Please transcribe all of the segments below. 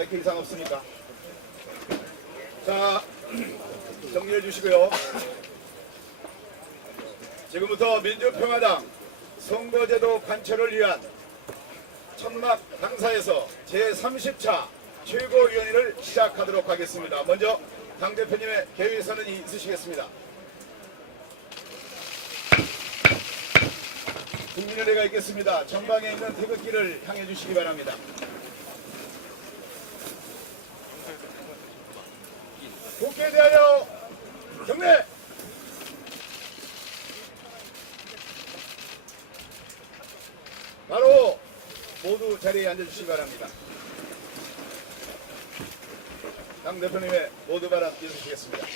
마이크 이상 없습니까? 자, 정리해 주시고요. 지금부터 민주평화당 선거제도 관철을 위한 천막 당사에서 제30차 최고위원회를 시작하도록 하겠습니다. 먼저 당대표님의 개회 선언이 있으시겠습니다. 국민의례가 있겠습니다. 전방에 있는 태극기를 향해 주시기 바랍니다. 국회에 대하여 경례! 바로 모두 자리에 앉아주시기 바랍니다. 당대표님의 모두 발언 이어주시겠습니다.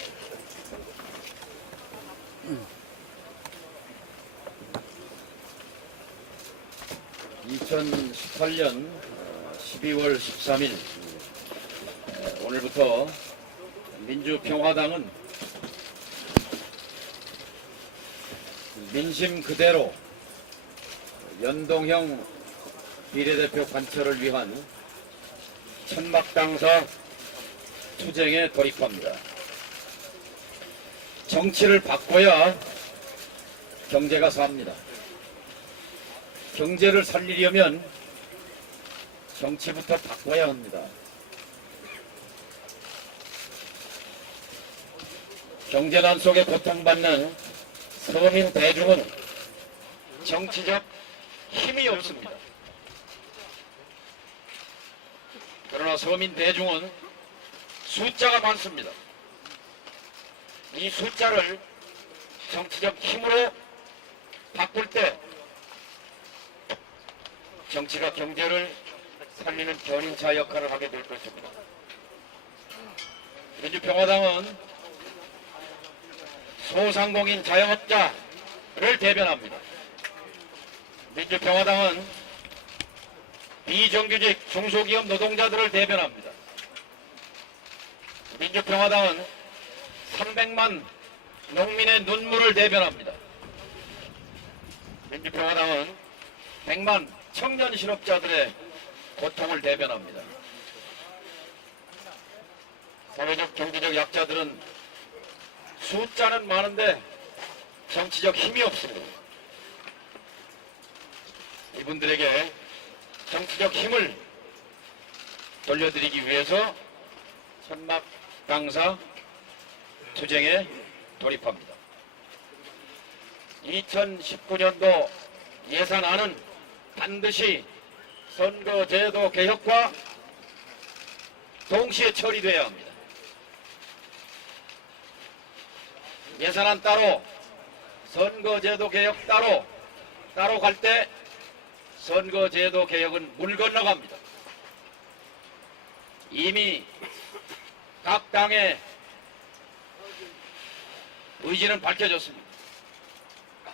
2018년 12월 13일 오늘부터 민주평화당은 민심 그대로 연동형 비례대표 관철을 위한 천막당사 투쟁에 돌입합니다. 정치를 바꿔야 경제가 삽니다. 경제를 살리려면 정치부터 바꿔야 합니다. 경제난 속에 고통받는 서민 대중은 정치적 힘이 없습니다. 그러나 서민 대중은 숫자가 많습니다. 이 숫자를 정치적 힘으로 바꿀 때 정치가 경제를 살리는 견인차 역할을 하게 될 것입니다. 민주평화당은 소상공인 자영업자를 대변합니다. 민주평화당은 비정규직 중소기업 노동자들을 대변합니다. 민주평화당은 300만 농민의 눈물을 대변합니다. 민주평화당은 100만 청년 실업자들의 고통을 대변합니다. 사회적 경제적 약자들은 숫자는 많은데 정치적 힘이 없습니다. 이분들에게 정치적 힘을 돌려드리기 위해서 천막 당사 투쟁에 돌입합니다. 2019년도 예산안은 반드시 선거제도 개혁과 동시에 처리돼야 합니다. 예산안 따로, 선거제도 개혁 따로 갈 때 선거제도 개혁은 물 건너갑니다. 이미 각 당의 의지는 밝혀졌습니다.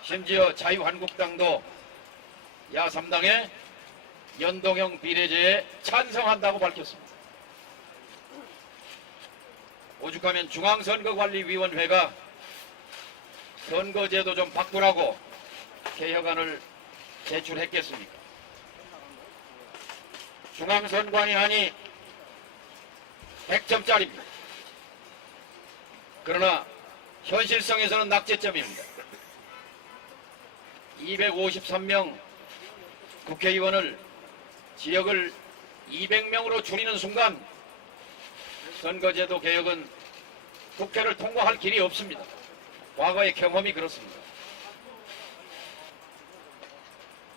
심지어 자유한국당도 야3당의 연동형 비례제에 찬성한다고 밝혔습니다. 오죽하면 중앙선거관리위원회가 선거제도 좀 바꾸라고 개혁안을 제출했겠습니까? 중앙선관위안이 100점짜리입니다. 그러나 현실성에서는 낙제점입니다. 253명 국회의원을 지역을 200명으로 줄이는 순간 선거제도 개혁은 국회를 통과할 길이 없습니다. 과거의 경험이 그렇습니다.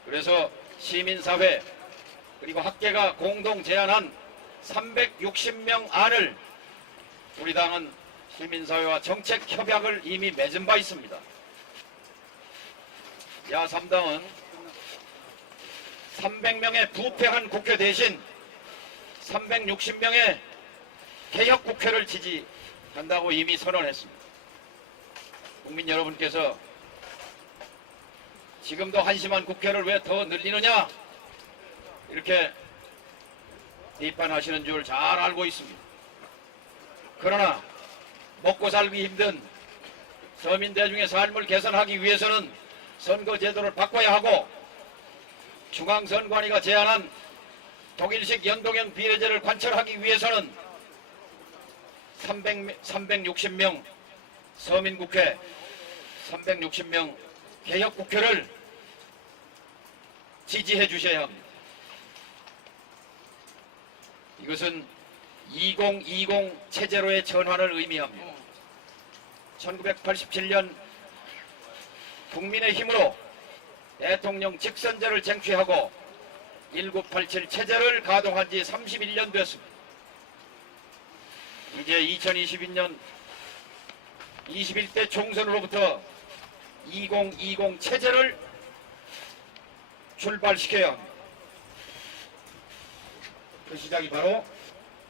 그래서 시민사회 그리고 학계가 공동 제안한 360명 안을 우리 당은 시민사회와 정책협약을 이미 맺은 바 있습니다. 야3당은 300명의 부패한 국회 대신 360명의 개혁국회를 지지한다고 이미 선언했습니다. 국민 여러분께서 지금도 한심한 국회를 왜 더 늘리느냐 이렇게 비판하시는 줄 잘 알고 있습니다. 그러나 먹고 살기 힘든 서민 대중의 삶을 개선하기 위해서는 선거제도를 바꿔야 하고 중앙선관위가 제안한 독일식 연동형 비례제를 관철하기 위해서는 360명 서민국회, 360명 개혁국회를 지지해 주셔야 합니다. 이것은 2020 체제로의 전환을 의미합니다. 1987년 국민의힘으로 대통령 직선제를 쟁취하고 1987 체제를 가동한 지 31년 됐습니다. 이제 2022년 21대 총선으로부터 2020 체제를 출발시켜야 합니다. 그 시작이 바로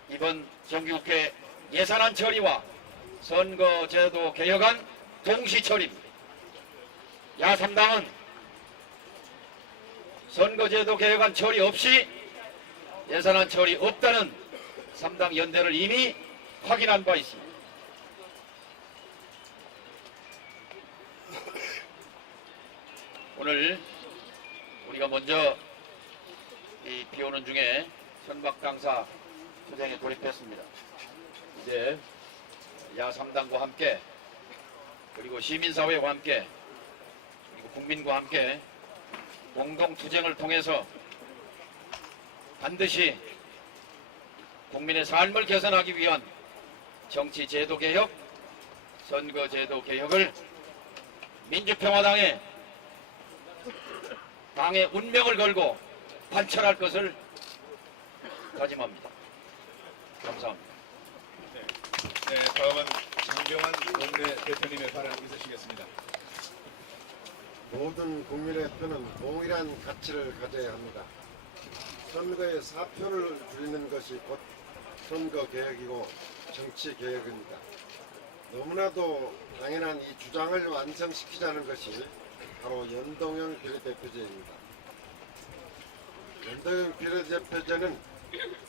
이번 정기국회 예산안 처리와 선거제도 개혁안 동시 처리입니다. 야3당은 선거제도 개혁안 처리 없이 예산안 처리 없다는 3당 연대를 이미 확인한 바 있습니다. 오늘 우리가 먼저 이 비오는 중에 선박강사 투쟁에 돌입했습니다. 이제 야3당과 함께 그리고 시민사회와 함께 그리고 국민과 함께 공동투쟁을 통해서 반드시 국민의 삶을 개선하기 위한 정치제도 개혁, 선거제도 개혁을 민주평화당의 당의 운명을 걸고 관철할 것을 다짐합니다. 감사합니다. 네, 다음은 장병환 원내 대표님의 발언 있으시겠습니다. 모든 국민의 표는 동일한 가치를 가져야 합니다. 선거의 사표를 줄이는 것이 곧 선거 개혁이고 정치 개혁입니다. 너무나도 당연한 이 주장을 완성시키자는 것이 바로 연동형 비례대표제입니다. 연동형 비례대표제는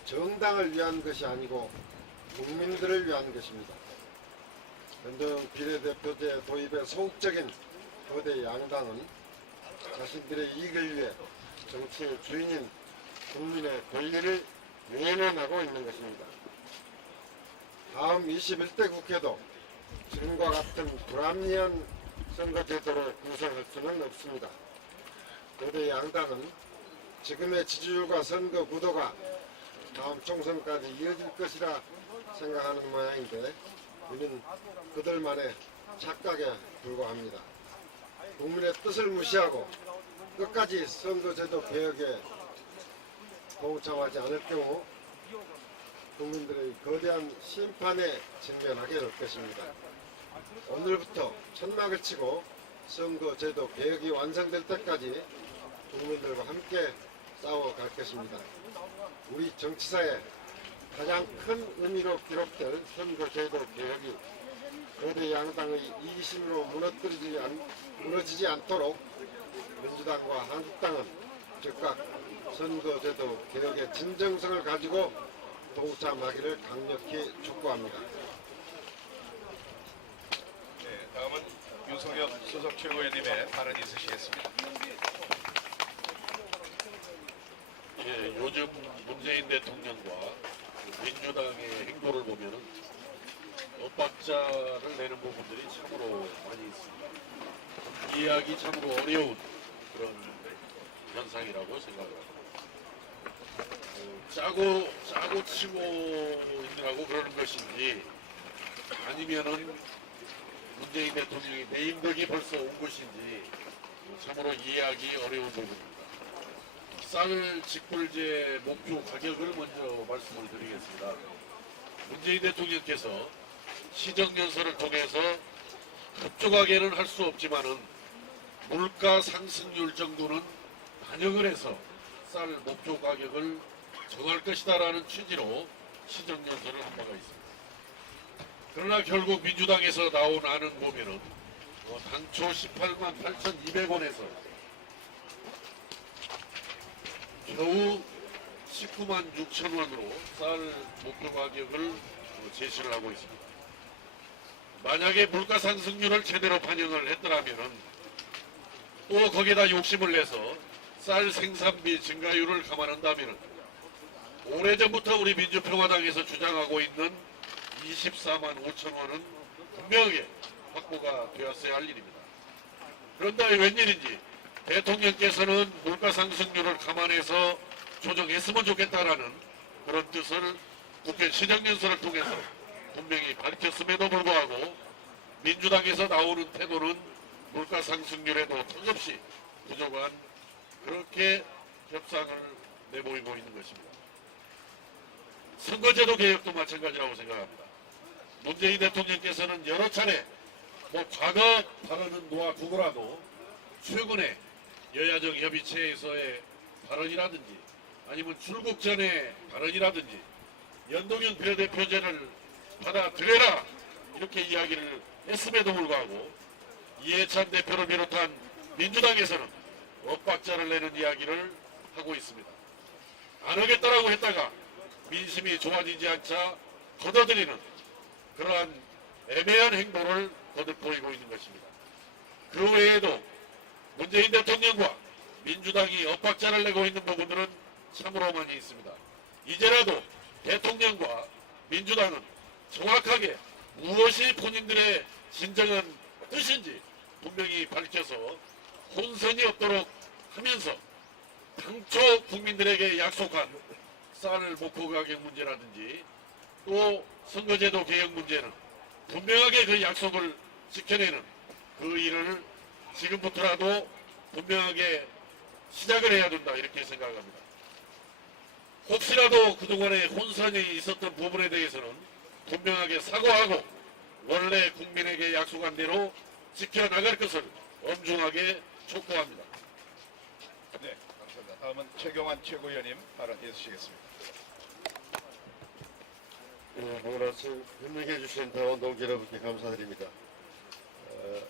정당을 위한 것이 아니고 국민들을 위한 것입니다. 연동형 비례대표제 도입의 소극적인 거대 양당은 자신들의 이익을 위해 정치의 주인인 국민의 권리를 외면하고 있는 것입니다. 다음 21대 국회도 지금과 같은 불합리한 선거제도를 구성할 수는 없습니다. 거대 양당은 지금의 지지율과 선거 구도가 다음 총선까지 이어질 것이라 생각하는 모양인데 이는 그들만의 착각에 불과합니다. 국민의 뜻을 무시하고 끝까지 선거제도 개혁에 동참하지 않을 경우 국민들의 거대한 심판에 직면하게 될 것입니다. 오늘부터 천막을 치고 선거제도 개혁이 완성될 때까지 국민들과 함께 싸워갈 것입니다. 우리 정치사에 가장 큰 의미로 기록될 선거제도 개혁이 거대 양당의 이기심으로 무너지지 않도록 민주당과 한국당은 즉각 선거제도 개혁의 진정성을 가지고 동참하기를 강력히 촉구합니다. 네, 다음은 윤석열 수석 최고위원님의 발언 있으시겠습니다. 예, 요즘 문재인 대통령과 민주당의 행보를 보면은 엇박자를 내는 부분들이 참으로 많이 있습니다. 이해하기 참으로 어려운 그런 현상이라고 생각합니다. 짜고 치고 있느라고 그러는 것인지 아니면은 문재인 대통령이 내임덕이 벌써 온 것인지 참으로 이해하기 어려운 부분입니다. 쌀 직불제 목표 가격을 먼저 말씀을 드리겠습니다. 문재인 대통령께서 시정연설을 통해서 급조하게는 할 수 없지만은 물가 상승률 정도는 반영을 해서 쌀 목표 가격을 정할 것이다라는 취지로 시정연설을 한 바가 있습니다. 그러나 결국 민주당에서 나온 안은 보면은 당초 18만 8,200원에서 겨우 19만 6천 원으로 쌀 목표 가격을 제시를 하고 있습니다. 만약에 물가 상승률을 제대로 반영을 했더라면은 또 거기에다 욕심을 내서 쌀 생산비 증가율을 감안한다면은 오래전부터 우리 민주평화당에서 주장하고 있는 24만 5천 원은 분명하게 확보가 되었어야 할 일입니다. 그런데 웬일인지 대통령께서는 물가 상승률을 감안해서 조정했으면 좋겠다라는 그런 뜻을 국회 시정연설을 통해서 분명히 밝혔음에도 불구하고 민주당에서 나오는 태도는 물가 상승률에도 턱없이 부족한 그렇게 협상을 내보이고 있는 것입니다. 선거제도 개혁도 마찬가지라고 생각합니다. 문재인 대통령께서는 여러 차례 과거 발언은 놓아두고라도 최근에 여야정 협의체에서의 발언이라든지 아니면 출국 전의 발언이라든지 연동형 비례대표제를 받아들여라 이렇게 이야기를 했음에도 불구하고 이해찬 대표를 비롯한 민주당에서는 엇박자를 내는 이야기를 하고 있습니다. 안 하겠다라고 했다가 민심이 좋아지지 않자 걷어들이는 그러한 애매한 행보를 거듭보이고 있는 것입니다. 그 외에도 문재인 대통령과 민주당이 엇박자를 내고 있는 부분들은 참으로 많이 있습니다. 이제라도 대통령과 민주당은 정확하게 무엇이 본인들의 진정한 뜻인지 분명히 밝혀서 혼선이 없도록 하면서 당초 국민들에게 약속한 쌀 목표 가격 문제라든지 또 선거제도 개혁 문제는 분명하게 그 약속을 지켜내는 그 일을 지금부터라도 분명하게 시작을 해야 된다 이렇게 생각합니다. 혹시라도 그동안에 혼선이 있었던 부분에 대해서는 분명하게 사과하고 원래 국민에게 약속한 대로 지켜나갈 것을 엄중하게 촉구합니다. 네, 감사합니다. 다음은 최경환 최고위원님 발언해 주시겠습니다. 오늘 아침 협력해 주신 당원 동지 여러분께 감사드립니다.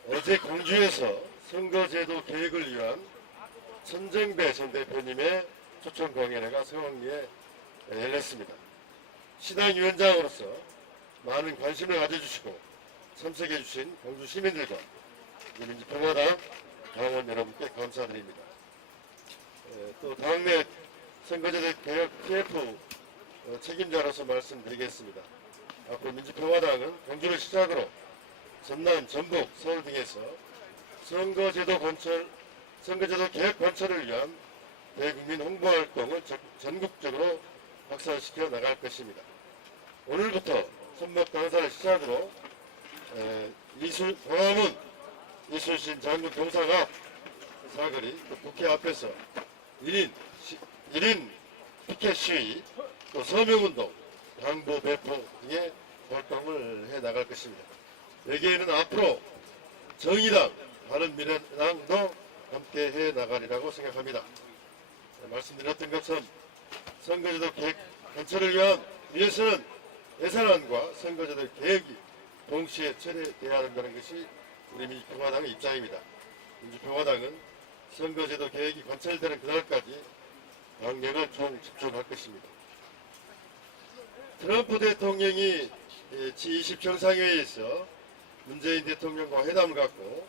어제 광주에서 선거제도 개혁을 위한 천정배 전 대표님의 초청 강연회가 성황리에 열렸습니다. 시당위원장으로서 많은 관심을 가져주시고 참석해 주신 광주 시민들과 민주평화당 당원 여러분께 감사드립니다. 또 당내 선거제도 개혁 TF 책임자로서 말씀드리겠습니다. 앞으로 민주평화당은 광주를 시작으로 전남, 전북, 서울 등에서 선거제도 개혁 관철을 위한 대국민 홍보 활동을 전국적으로 확산시켜 나갈 것입니다. 오늘부터 선목 당사를 시작으로 광화문, 이순신 장군 동상 앞 사거리, 또 국회 앞에서 1인 피켓 시위, 또 서명운동, 당부 배포 등의 활동을 해 나갈 것입니다. 여기에는 앞으로 정의당, 바른미래당도 함께 해 나가리라고 생각합니다. 말씀드렸던 것처럼 선거제도 개혁 관철을 위해서는 예산안과 선거제도 개혁이 동시에 처리돼야 한다는 것이 우리 민주평화당의 입장입니다. 민주평화당은 선거제도 개혁이 관철되는 그날까지 강력을 총 집중할 것입니다. 트럼프 대통령이 G20 정상회의에서 문재인 대통령과 회담을 갖고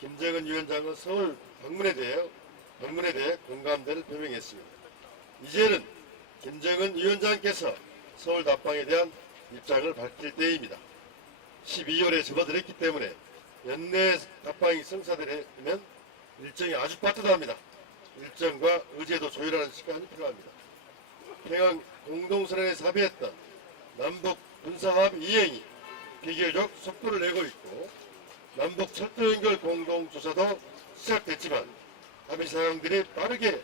김정은 위원장은 서울 방문에 대해 공감대를 표명했습니다. 이제는 김정은 위원장께서 서울 답방에 대한 입장을 밝힐 때입니다. 12월에 접어들었기 때문에 연내 답방이 성사되려면 일정이 아주 빠듯합니다. 일정과 의제도 조율하는 시간이 필요합니다. 평양 공동선언에 합의했던 남북 군사합의 이행이 비교적 속도를 내고 있고 남북 철도 연결 공동조사도 시작됐지만 합의 사항들이 빠르게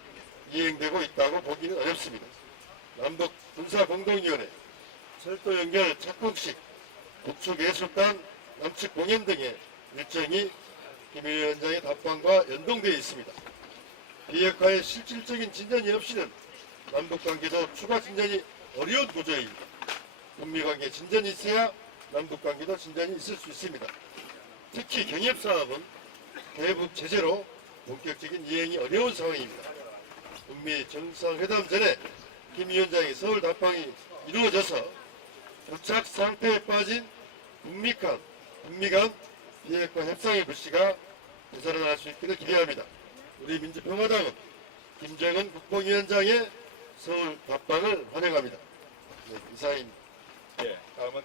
이행되고 있다고 보기는 어렵습니다. 남북 군사공동위원회, 철도 연결 착공식, 북측예술단, 남측 공연 등의 일정이 김 위원장의 답방과 연동되어 있습니다. 비핵화의 실질적인 진전이 없이는 남북관계도 추가 진전이 어려운 구조입니다. 북미관계 진전이 있어야 남북관계도 진전이 있을 수 있습니다. 특히 경협사업은 대북 제재로 본격적인 이행이 어려운 상황입니다. 북미 정상회담 전에 김 위원장의 서울 답방이 이루어져서 부착 상태에 빠진 북미 간 비핵화 협상의 불씨가 되살아날 수 있기를 기대합니다. 우리 민주평화당은 김정은 국방위원장의 서울 답방을 환영합니다. 네, 이상입니다. 예, 다음은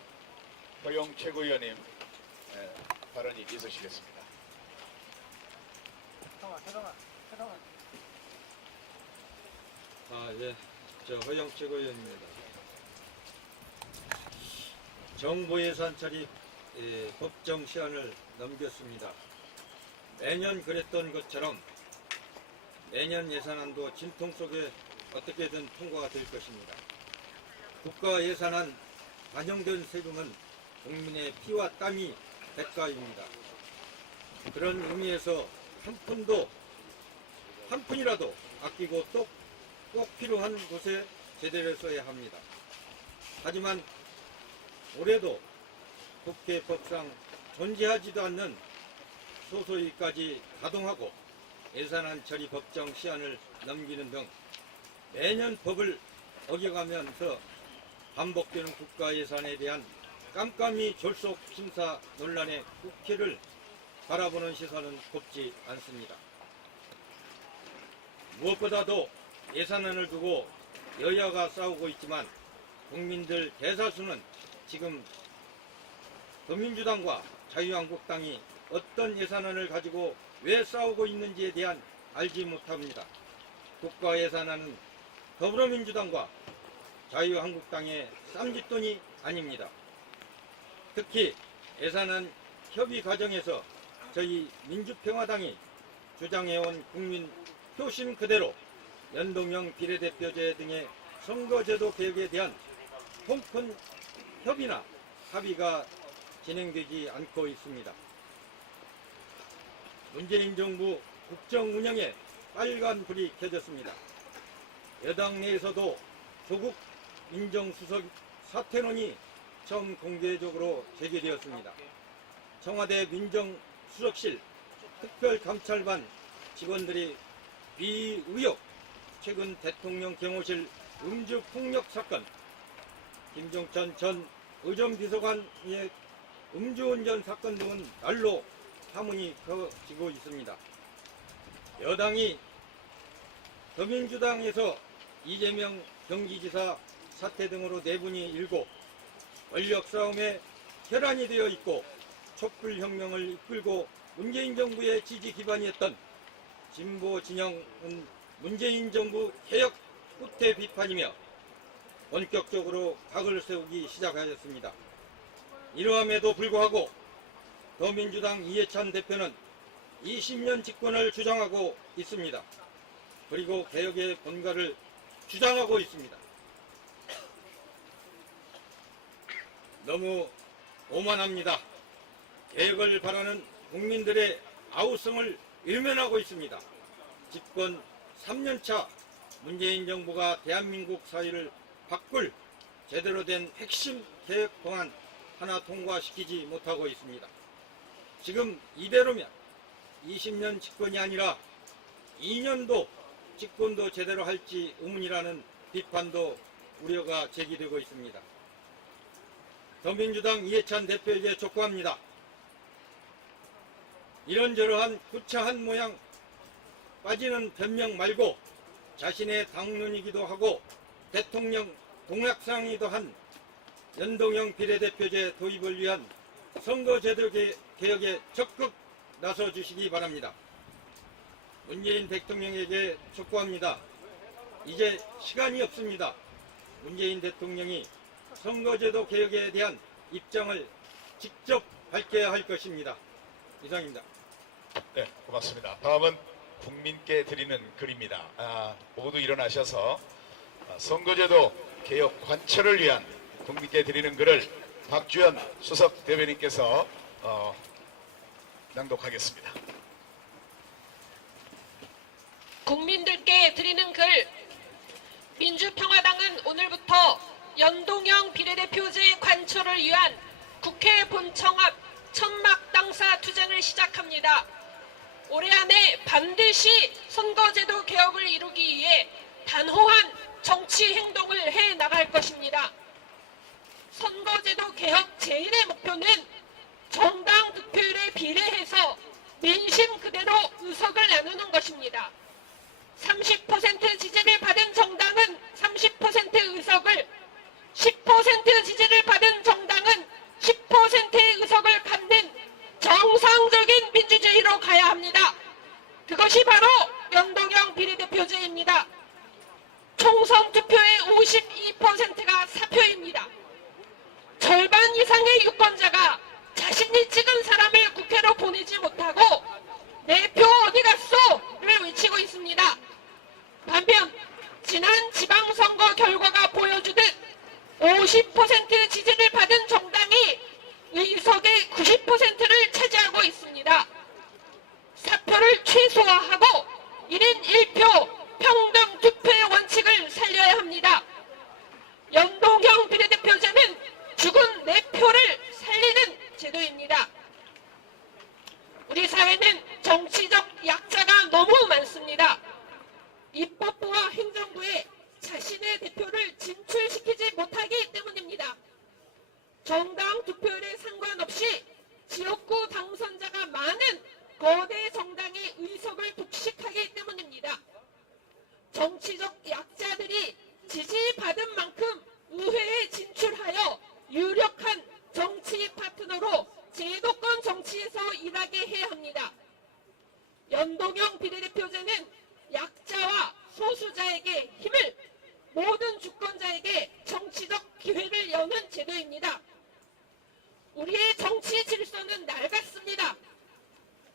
허영 최고위원님 발언이 있으시겠습니다. 예. 저 허영 최고위원입니다. 정부 예산 처리 법정 시한을 넘겼습니다. 매년 그랬던 것처럼 내년 예산안도 진통 속에 어떻게든 통과가 될 것입니다. 국가 예산안 반영된 세금은 국민의 피와 땀이 대가입니다. 그런 의미에서 한 푼이라도 아끼고 또 꼭 필요한 곳에 제대로 써야 합니다. 하지만 올해도 국회 법상 존재하지도 않는 소소위까지 가동하고 예산안 처리 법정 시한을 넘기는 등 매년 법을 어겨가면서 반복되는 국가 예산에 대한 깜깜이 졸속 심사 논란의 국회를 바라보는 시선은 곱지 않습니다. 무엇보다도 예산안을 두고 여야가 싸우고 있지만 국민들 대다수는 지금 더민주당과 자유한국당이 어떤 예산안을 가지고 왜 싸우고 있는지에 대한 알지 못합니다. 국가 예산안은 더불어민주당과 자유한국당의 쌈짓돈이 아닙니다. 특히 예산안 협의 과정에서 저희 민주평화당이 주장해온 국민 표심 그대로 연동형 비례대표제 등의 선거제도 개혁에 대한 통큰 협의나 합의가 진행되지 않고 있습니다. 문재인 정부 국정 운영에 빨간 불이 켜졌습니다. 여당 내에서도 조국 민정수석 사퇴론이 처음 공개적으로 제기되었습니다. 청와대 민정수석실 특별감찰반 직원들이 비의혹 최근 대통령 경호실 음주폭력 사건, 김종천 전 의정비서관의 음주운전 사건 등은 날로 파문이 커지고 있습니다. 여당이 더민주당에서 이재명 경기지사 사태 등으로 내분이 일고 권력 싸움에 혈안이 되어 있고 촛불혁명을 이끌고 문재인 정부의 지지 기반이었던 진보 진영은 문재인 정부 개혁 후퇴 비판이며 본격적으로 각을 세우기 시작하였습니다. 이러함에도 불구하고 더민주당 이해찬 대표는 20년 집권을 주장하고 있습니다. 그리고 개혁의 본가를 주장하고 있습니다. 너무 오만합니다. 개혁을 바라는 국민들의 아우성을 일면하고 있습니다. 집권 3년차 문재인 정부가 대한민국 사회를 바꿀 제대로 된 핵심 개혁 방안 하나 통과시키지 못하고 있습니다. 지금 이대로면 20년 집권이 아니라 2년도 집권도 제대로 할지 의문이라는 비판도 우려가 제기되고 있습니다. 더민주당 이해찬 대표에게 촉구합니다. 이런저러한 구차한 모양 빠지는 변명 말고 자신의 당론이기도 하고 대통령 공약상이기도 한 연동형 비례대표제 도입을 위한 선거제도 개혁에 적극 나서주시기 바랍니다. 문재인 대통령에게 촉구합니다. 이제 시간이 없습니다. 문재인 대통령이 선거제도 개혁에 대한 입장을 직접 밝혀야 할 것입니다. 이상입니다. 네, 고맙습니다. 다음은 국민께 드리는 글입니다. 모두 일어나셔서 선거제도 개혁 관철을 위한 국민께 드리는 글을 박주연 수석 대변인께서 낭독하겠습니다. 국민들께 드리는 글. 민주평화당은 오늘부터 연동형 비례대표제 관철을 위한 국회 본청 앞 천막당사 투쟁을 시작합니다. 올해 안에 반드시 선거제도 개혁을 이루기 위해 단호한 정치 행동을 해 나갈 것입니다. 선거제도 개혁 제1의 목표는 정당 득표율에 비례해서 민심 그대로 의석을 나누는 것입니다. 30% 지지를 받은 정당은 의석을 10% 지지를 받은 정당은 10%의 의석을 갖는 정상적인 민주주의로 가야 합니다. 그것이 바로 연동형 비례대표제입니다. 총선 투표의 52%가 사표입니다. 절반 이상의 유권자가 자신이 찍은 사람을 국회로 보내지 못하고 내 표 어디 갔소?를 외치고 있습니다. 반면 지난 지방선거 결과가 보여주듯 50% 지지를 받은 정당이 의석의 90%를 차지하고 있습니다. 사표를 최소화하고 1인 1표 평등 투표의 원칙을 살려야 합니다. 연동형 비례대표제는 죽은 내 표를 살리는 제도입니다. 우리 사회는 정치적 약자가 너무 많습니다. 입법부와 행정부에 자신의 대표를 진출시키지 못하기 때문입니다. 정당 투표율에 상관없이 지역구 당선자가 많은 거대 정당의 의석을 독식하기 때문입니다. 정치적 약자들이 지지받은 만큼 의회에 진출하여 유력한 정치 파트너로 제도권 정치에서 일하게 해야 합니다. 연동형 비례대표제는 약자와 소수자에게 힘을, 모든 주권자에게 정치적 기회를 여는 제도입니다. 우리의 정치 질서는 낡았습니다.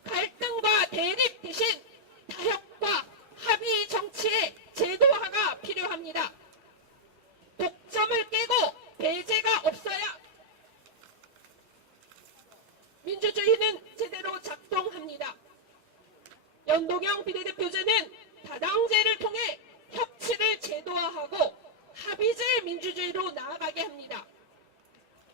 갈등과 대립 대신 타협과 합의 정치의 제도화가 필요합니다. 독점을 깨고 배제가 없어야 민주주의는 제대로 작동합니다. 연동형 비례대표제는 다당제를 통해 협치를 제도화하고 합의제 민주주의로 나아가게 합니다.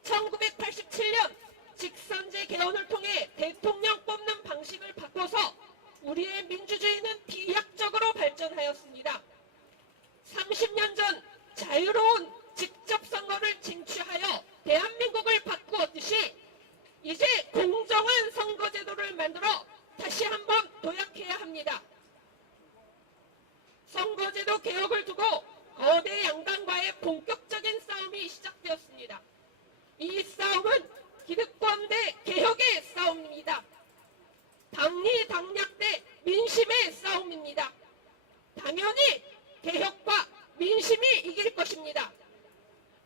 1987년 직선제 개헌을 통해 대통령 뽑는 방식을 바꿔서 우리의 민주주의는 비약적으로 발전하였습니다. 30년 전 자유로운 직접 선거를 쟁취하여 대한민국을 바꾸었듯이 이제 공정한 선거제도를 만들어 다시 한번 도약해야 합니다. 선거제도 개혁을 두고 거대 양당과의 본격적인 싸움이 시작되었습니다. 이 싸움은 기득권 대 개혁의 싸움입니다. 당리 당략 대 민심의 싸움입니다. 당연히 개혁과 민심이 이길 것입니다.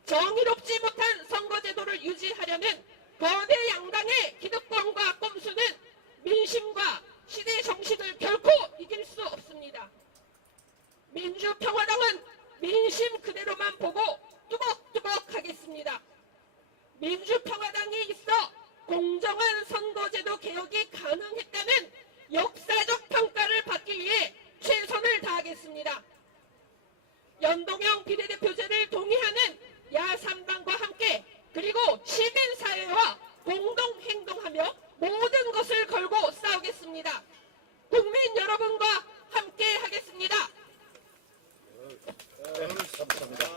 정의롭지 못한 선거제도를 유지하려는 거대 양당의 기득권과 꼼수는 민심과 시대 정신을 결코 이길 수 없습니다. 민주평화당은 민심 그대로만 보고 뚜벅뚜벅 하겠습니다. 민주평화당이 있어 공정한 선거제도 개혁이 가능했다는 역사적 평가를 받기 위해 최선을 다하겠습니다. 연동형 비례대표제를 동의하는 야3당과 함께 그리고 시민사회와 공동행동하며 모든 것을 걸고 싸우겠습니다. 국민 여러분과 함께 하겠습니다. 감사합니다.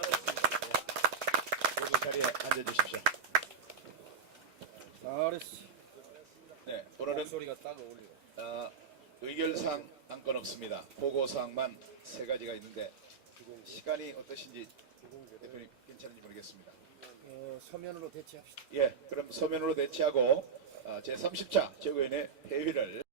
모두 자리에 앉아주십시오. 잘했어. 네, 오늘은 소리가 딱 어울려. 의결사항 안건 없습니다. 보고사항만 3가지가 있는데 시간이 어떠신지 대표님 괜찮은지 모르겠습니다. 서면으로 대체합시다. 예, 그럼 서면으로 대체하고 제30차 최고위원회 회의를